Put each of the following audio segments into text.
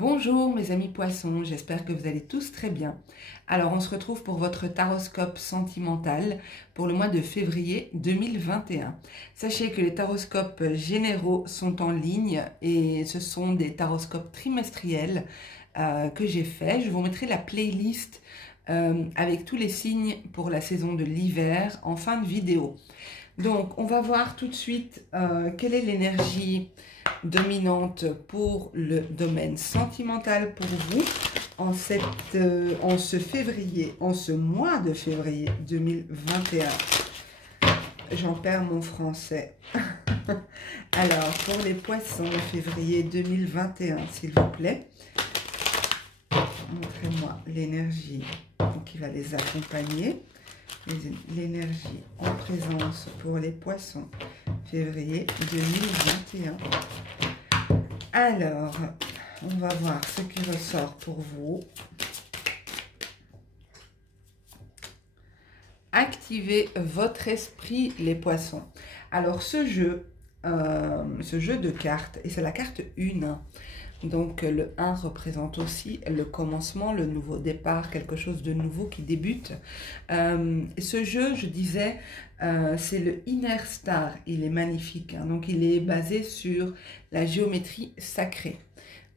Bonjour mes amis poissons, j'espère que vous allez tous très bien. Alors on se retrouve pour votre taroscope sentimental pour le mois de février 2021. Sachez que les taroscopes généraux sont en ligne et ce sont des taroscopes trimestriels que j'ai fait. Je vous mettrai la playlist avec tous les signes pour la saison de l'hiver en fin de vidéo. Donc on va voir tout de suite quelle est l'énergie dominante pour le domaine sentimental pour vous en ce mois de février 2021. J'en perds mon français. Alors, pour les poissons, février 2021, s'il vous plaît, montrez-moi l'énergie qui va les accompagner. L'énergie en présence pour les poissons, février 2021. Alors, on va voir ce qui ressort pour vous. Activez votre esprit, les poissons. Alors, ce jeu de cartes, et c'est la carte 1, donc le 1 représente aussi le commencement, le nouveau départ, quelque chose de nouveau qui débute. Ce jeu, je disais, c'est le Inner Star, il est magnifique, hein, donc il est basé sur la géométrie sacrée.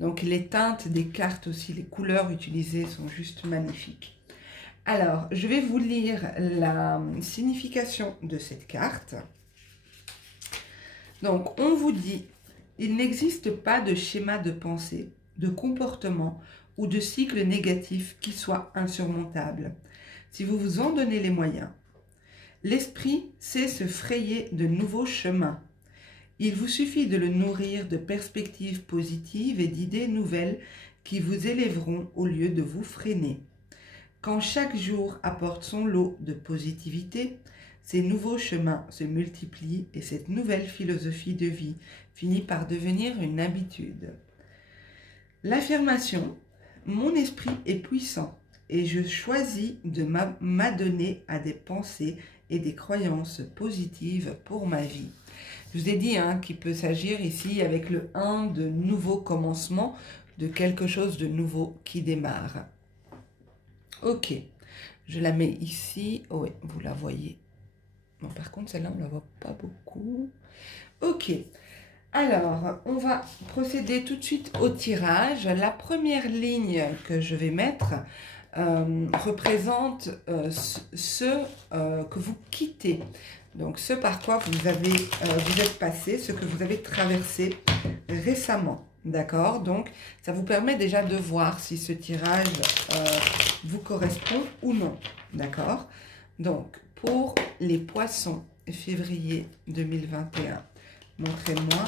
Donc les teintes des cartes aussi, les couleurs utilisées sont juste magnifiques. Alors, je vais vous lire la signification de cette carte. Donc, on vous dit: il n'existe pas de schéma de pensée, de comportement ou de cycle négatif qui soit insurmontable, si vous vous en donnez les moyens. L'esprit sait se frayer de nouveaux chemins. Il vous suffit de le nourrir de perspectives positives et d'idées nouvelles qui vous élèveront au lieu de vous freiner. Quand chaque jour apporte son lot de positivité, ces nouveaux chemins se multiplient et cette nouvelle philosophie de vie finit par devenir une habitude. L'affirmation « Mon esprit est puissant et je choisis de m'adonner à des pensées et des croyances positives pour ma vie ». Je vous ai dit qu'il peut s'agir ici avec le 1 de nouveau commencement, de quelque chose de nouveau qui démarre. Ok, je la mets ici. Oh, oui, vous la voyez. Bon, par contre, celle-là, on ne la voit pas beaucoup. Ok, alors, on va procéder tout de suite au tirage. La première ligne que je vais mettre représente ce que vous quittez. Donc, ce par quoi vous êtes passé, ce que vous avez traversé récemment. D'accord? Donc, ça vous permet déjà de voir si ce tirage vous correspond ou non. D'accord? Donc, pour les poissons, février 2021, montrez-moi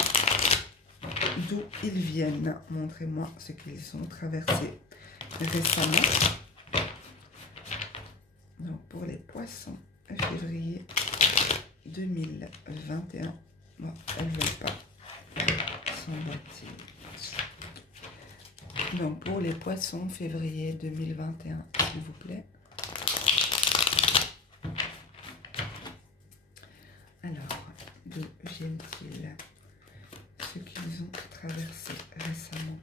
d'où ils viennent. Montrez-moi ce qu'ils ont traversé récemment. Donc, pour les poissons, février 2021. Bon, elles ne veulent pas s'emboîter. Donc, pour les poissons, février 2021, s'il vous plaît. Alors, d'où viennent-ils? Ce qu'ils ont traversé récemment.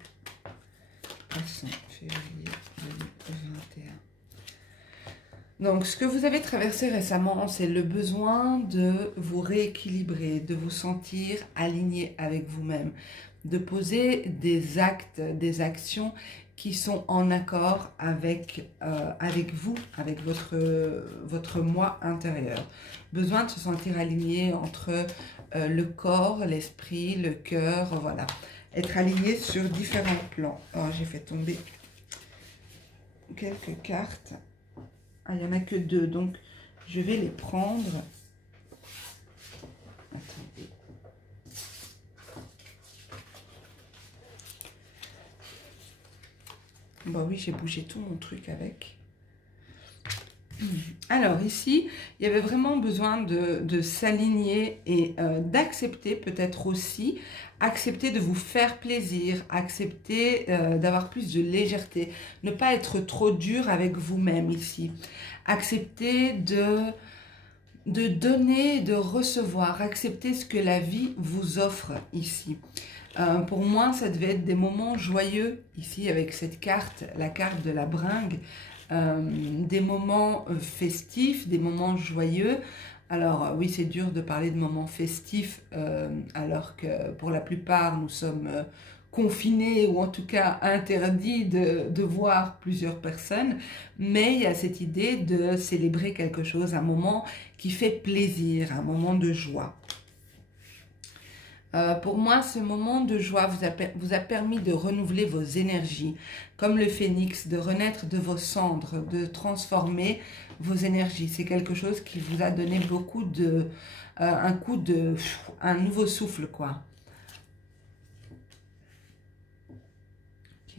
Poissons, février 2021. Donc, ce que vous avez traversé récemment, c'est le besoin de vous rééquilibrer, de vous sentir aligné avec vous-même, de poser des actes, des actions qui sont en accord avec vous, avec votre moi intérieur. Besoin de se sentir aligné entre le corps, l'esprit, le cœur, voilà. Être aligné sur différents plans. Alors, j'ai fait tomber quelques cartes. Ah, il n'y en a que 2, donc je vais les prendre. Attendez. Bah oui, j'ai bougé tout mon truc avec. Alors ici, il y avait vraiment besoin de s'aligner et d'accepter peut-être aussi, accepter de vous faire plaisir, accepter d'avoir plus de légèreté, ne pas être trop dur avec vous-même ici, accepter de donner, de recevoir, accepter ce que la vie vous offre ici. Pour moi, ça devait être des moments joyeux, ici, avec cette carte, la carte de la bringue. Des moments festifs, des moments joyeux. Alors oui, c'est dur de parler de moments festifs alors que pour la plupart nous sommes confinés ou en tout cas interdits de voir plusieurs personnes, mais il y a cette idée de célébrer quelque chose, un moment qui fait plaisir, un moment de joie. Pour moi, ce moment de joie vous a permis de renouveler vos énergies, comme le phénix, de renaître de vos cendres, de transformer vos énergies. C'est quelque chose qui vous a donné beaucoup de... un nouveau souffle, quoi. Ok.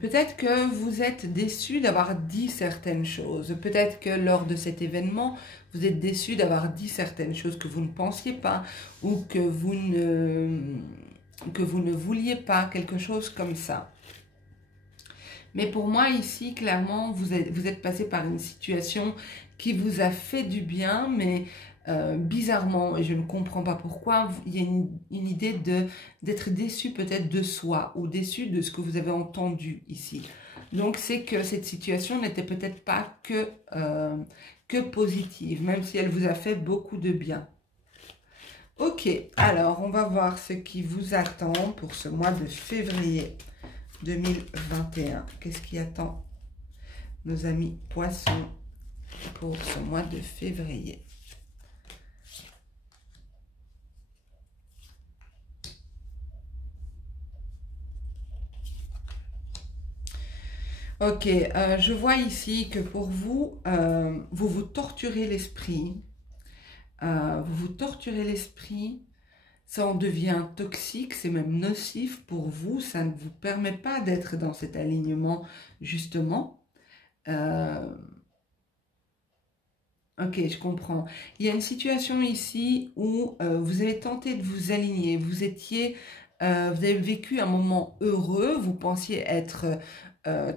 Peut-être que vous êtes déçu d'avoir dit certaines choses. Peut-être que lors de cet événement, vous êtes déçu d'avoir dit certaines choses que vous ne pensiez pas ou que vous ne vouliez pas, quelque chose comme ça. Mais pour moi, ici, clairement, vous êtes passé par une situation qui vous a fait du bien, mais bizarrement, et je ne comprends pas pourquoi, il y a une idée d'être déçu peut-être de soi ou déçu de ce que vous avez entendu ici. Donc, c'est que cette situation n'était peut-être pas que positive, même si elle vous a fait beaucoup de bien. Ok, alors on va voir ce qui vous attend pour ce mois de février 2021. Qu'est-ce qui attend nos amis poissons pour ce mois de février? Ok, je vois ici que pour vous, vous vous torturez l'esprit. Vous vous torturez l'esprit. Ça en devient toxique, c'est même nocif pour vous. Ça ne vous permet pas d'être dans cet alignement, justement. Ok, je comprends. Il y a une situation ici où vous avez tenté de vous aligner. Vous avez vécu un moment heureux. Vous pensiez être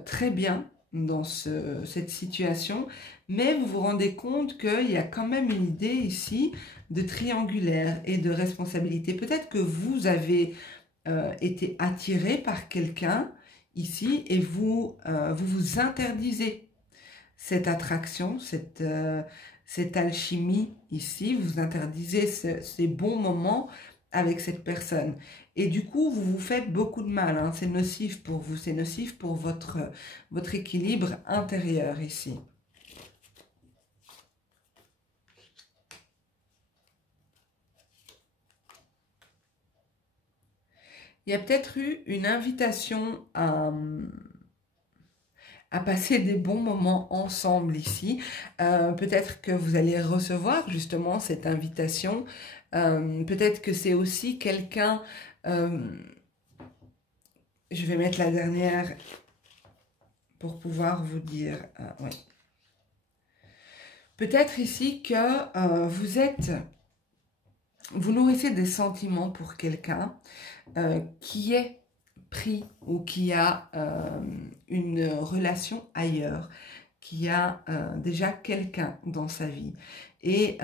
très bien dans cette situation, mais vous vous rendez compte qu'il y a quand même une idée ici de triangulaire et de responsabilité. Peut-être que vous avez été attiré par quelqu'un ici et vous interdisez cette attraction, cette alchimie ici, vous interdisez ces bons moments avec cette personne. Et du coup, vous vous faites beaucoup de mal, hein. C'est nocif pour vous, c'est nocif pour votre équilibre intérieur ici. Il y a peut-être eu une invitation à passer des bons moments ensemble ici. Peut-être que vous allez recevoir justement cette invitation. Peut-être que c'est aussi quelqu'un... je vais mettre la dernière pour pouvoir vous dire... ouais. Peut-être ici que vous nourrissez des sentiments pour quelqu'un qui est pris ou qui a une relation ailleurs, qui a déjà quelqu'un dans sa vie. Et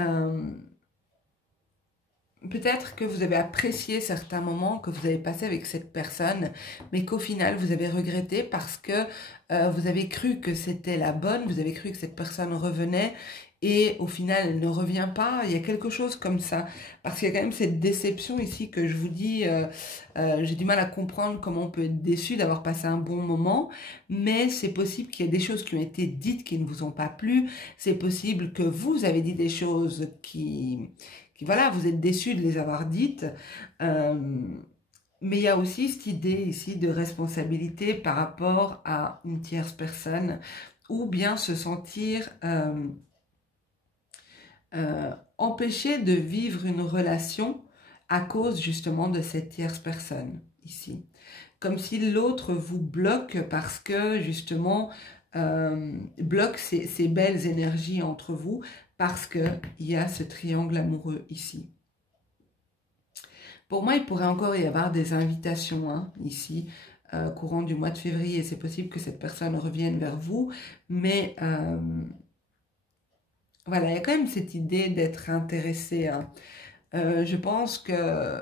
peut-être que vous avez apprécié certains moments que vous avez passés avec cette personne, mais qu'au final vous avez regretté parce que vous avez cru que c'était la bonne, vous avez cru que cette personne revenait et au final elle ne revient pas. Il y a quelque chose comme ça, parce qu'il y a quand même cette déception ici que je vous dis, j'ai du mal à comprendre comment on peut être déçu d'avoir passé un bon moment, mais c'est possible qu'il y ait des choses qui ont été dites qui ne vous ont pas plu, c'est possible que vous avez dit des choses qui voilà, vous êtes déçus de les avoir dites, mais il y a aussi cette idée ici de responsabilité par rapport à une tierce personne, ou bien se sentir empêché de vivre une relation à cause justement de cette tierce personne ici. Comme si l'autre vous bloque parce que justement bloque ces belles énergies entre vous, parce qu'il y a ce triangle amoureux ici. Pour moi, il pourrait encore y avoir des invitations hein, ici, courant du mois de février. C'est possible que cette personne revienne vers vous, mais voilà, il y a quand même cette idée d'être intéressé, hein. Je pense que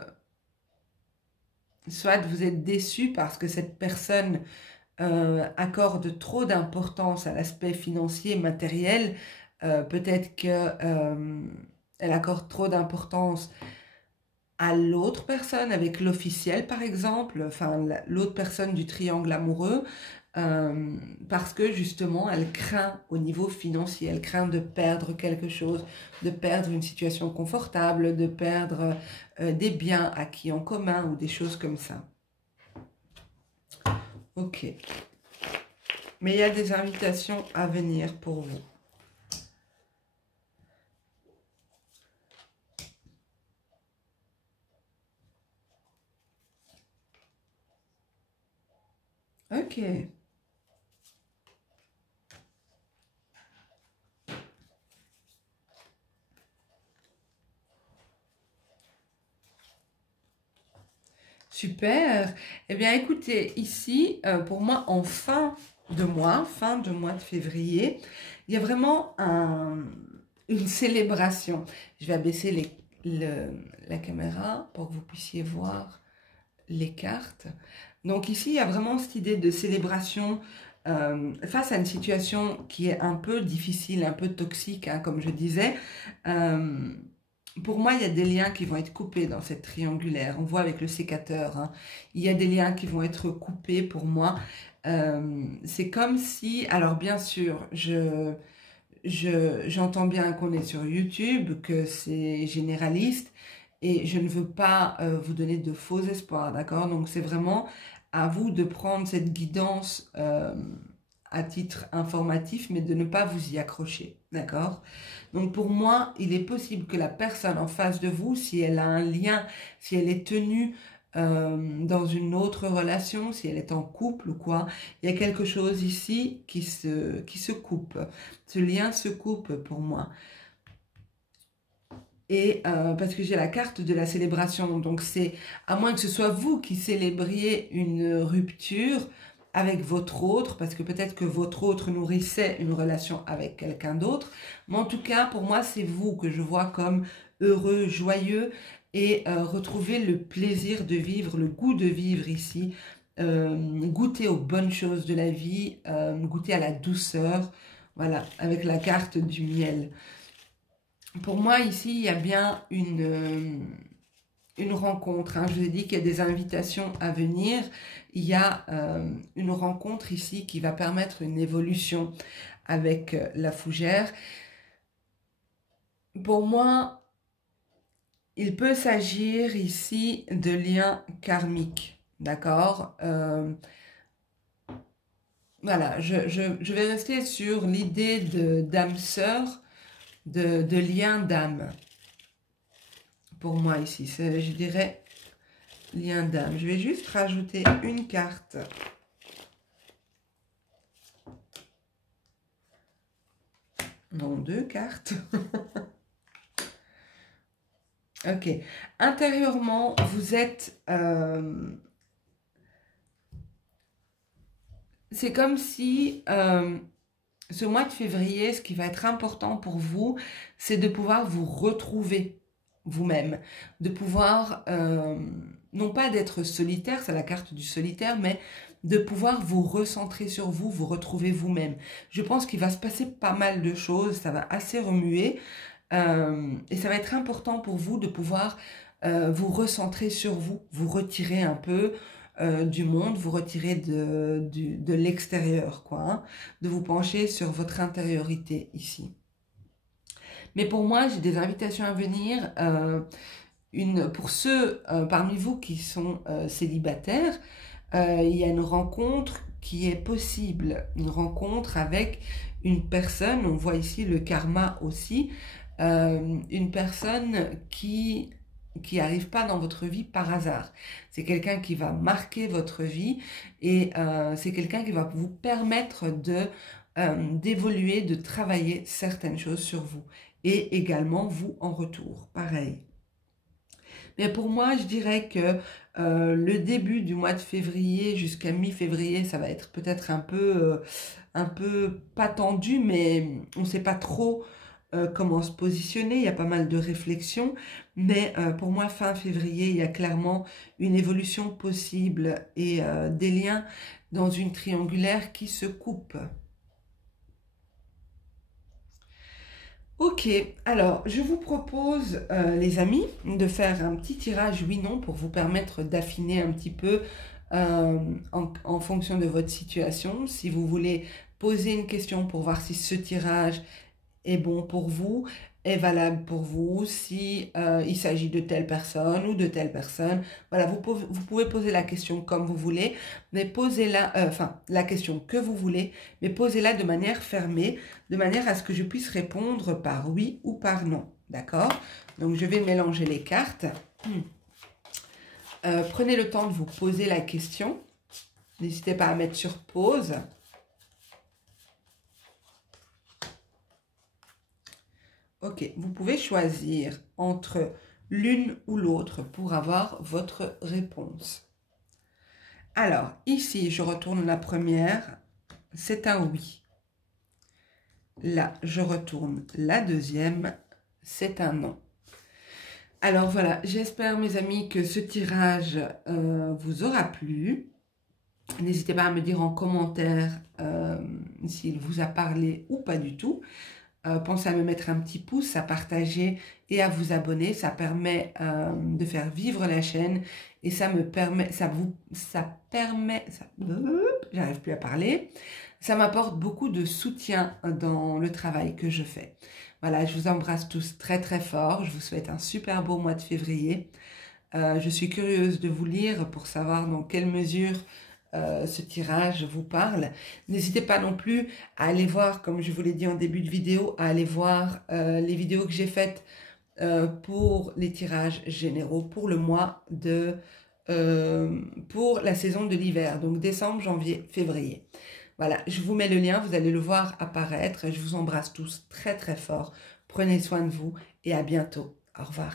soit vous êtes déçu parce que cette personne accorde trop d'importance à l'aspect financier, matériel, peut-être que elle accorde trop d'importance à l'autre personne, avec l'officiel par exemple, enfin l'autre personne du triangle amoureux, parce que justement elle craint au niveau financier, elle craint de perdre quelque chose, de perdre une situation confortable, de perdre des biens acquis en commun ou des choses comme ça. Ok. Mais il y a des invitations à venir pour vous. Ok. Super. Eh bien, écoutez, ici, pour moi, en fin de mois de février, il y a vraiment une célébration. Je vais abaisser la caméra pour que vous puissiez voir les cartes. Donc ici, il y a vraiment cette idée de célébration face à une situation qui est un peu difficile, un peu toxique, hein, comme je disais. Pour moi, il y a des liens qui vont être coupés dans cette triangulaire. On voit avec le sécateur, hein, il y a des liens qui vont être coupés pour moi. C'est comme si, alors bien sûr, j'entends bien qu'on est sur YouTube, que c'est généraliste, et je ne veux pas vous donner de faux espoirs, d'accord? Donc c'est vraiment à vous de prendre cette guidance à titre informatif, mais de ne pas vous y accrocher, d'accord? Donc pour moi, il est possible que la personne en face de vous, si elle a un lien, si elle est tenue dans une autre relation, si elle est en couple ou quoi, il y a quelque chose ici qui se coupe. Ce lien se coupe pour moi. Et parce que j'ai la carte de la célébration, donc c'est, à moins que ce soit vous qui célébriez une rupture avec votre autre, parce que peut-être que votre autre nourrissait une relation avec quelqu'un d'autre, mais en tout cas, pour moi, c'est vous que je vois comme heureux, joyeux, et retrouver le plaisir de vivre, le goût de vivre ici, goûter aux bonnes choses de la vie, goûter à la douceur, voilà, avec la carte du miel. Pour moi, ici, il y a bien une rencontre, hein. Je vous ai dit qu'il y a des invitations à venir. Il y a une rencontre ici qui va permettre une évolution avec la fougère. Pour moi, il peut s'agir ici de liens karmiques, d'accord? Voilà, je vais rester sur l'idée d'âme sœur, de lien d'âme. Pour moi ici, je dirais lien d'âme. Je vais juste rajouter une carte. Non, deux cartes. Ok. Intérieurement, vous êtes... c'est comme si ce mois de février, ce qui va être important pour vous, c'est de pouvoir vous retrouver vous-même, de pouvoir, non pas d'être solitaire, c'est la carte du solitaire, mais de pouvoir vous recentrer sur vous, vous retrouver vous-même. Je pense qu'il va se passer pas mal de choses, ça va assez remuer, et ça va être important pour vous de pouvoir vous recentrer sur vous, vous retirer un peu du monde, vous retirer de l'extérieur, quoi, hein, de vous pencher sur votre intériorité ici. Mais pour moi, j'ai des invitations à venir. Pour ceux parmi vous qui sont célibataires, il y a une rencontre qui est possible, une rencontre avec une personne, on voit ici le karma aussi, une personne qui arrive pas dans votre vie par hasard. C'est quelqu'un qui va marquer votre vie et c'est quelqu'un qui va vous permettre d'évoluer, de travailler certaines choses sur vous. Et également vous en retour, pareil. Mais pour moi, je dirais que le début du mois de février jusqu'à mi-février, ça va être peut-être un peu pas tendu, mais on ne sait pas trop comment se positionner, il y a pas mal de réflexions, mais pour moi, fin février, il y a clairement une évolution possible et des liens dans une triangulaire qui se coupent. Ok, alors je vous propose, les amis, de faire un petit tirage oui-non pour vous permettre d'affiner un petit peu en fonction de votre situation. Si vous voulez poser une question pour voir si ce tirage est bon pour vous, est valable pour vous, si il s'agit de telle personne ou de telle personne. Voilà, vous pouvez poser la question comme vous voulez, mais posez-la, enfin, la question que vous voulez, mais posez-la de manière fermée, de manière à ce que je puisse répondre par oui ou par non. D'accord? Donc, je vais mélanger les cartes. Prenez le temps de vous poser la question. N'hésitez pas à mettre sur pause. Ok, vous pouvez choisir entre l'une ou l'autre pour avoir votre réponse. Alors, ici, je retourne la première, c'est un oui. Là, je retourne la deuxième, c'est un non. Alors voilà, j'espère mes amis que ce tirage vous aura plu. N'hésitez pas à me dire en commentaire s'il vous a parlé ou pas du tout. Pensez à me mettre un petit pouce, à partager et à vous abonner. Ça permet de faire vivre la chaîne et j'arrive plus à parler. Ça m'apporte beaucoup de soutien dans le travail que je fais. Voilà, je vous embrasse tous très très fort. Je vous souhaite un super beau mois de février. Je suis curieuse de vous lire pour savoir dans quelle mesure ce tirage vous parle. N'hésitez pas non plus à aller voir, comme je vous l'ai dit en début de vidéo, à aller voir les vidéos que j'ai faites pour les tirages généraux pour le mois de... pour la saison de l'hiver, donc décembre, janvier, février. Voilà, je vous mets le lien, vous allez le voir apparaître. Je vous embrasse tous très très fort. Prenez soin de vous et à bientôt. Au revoir.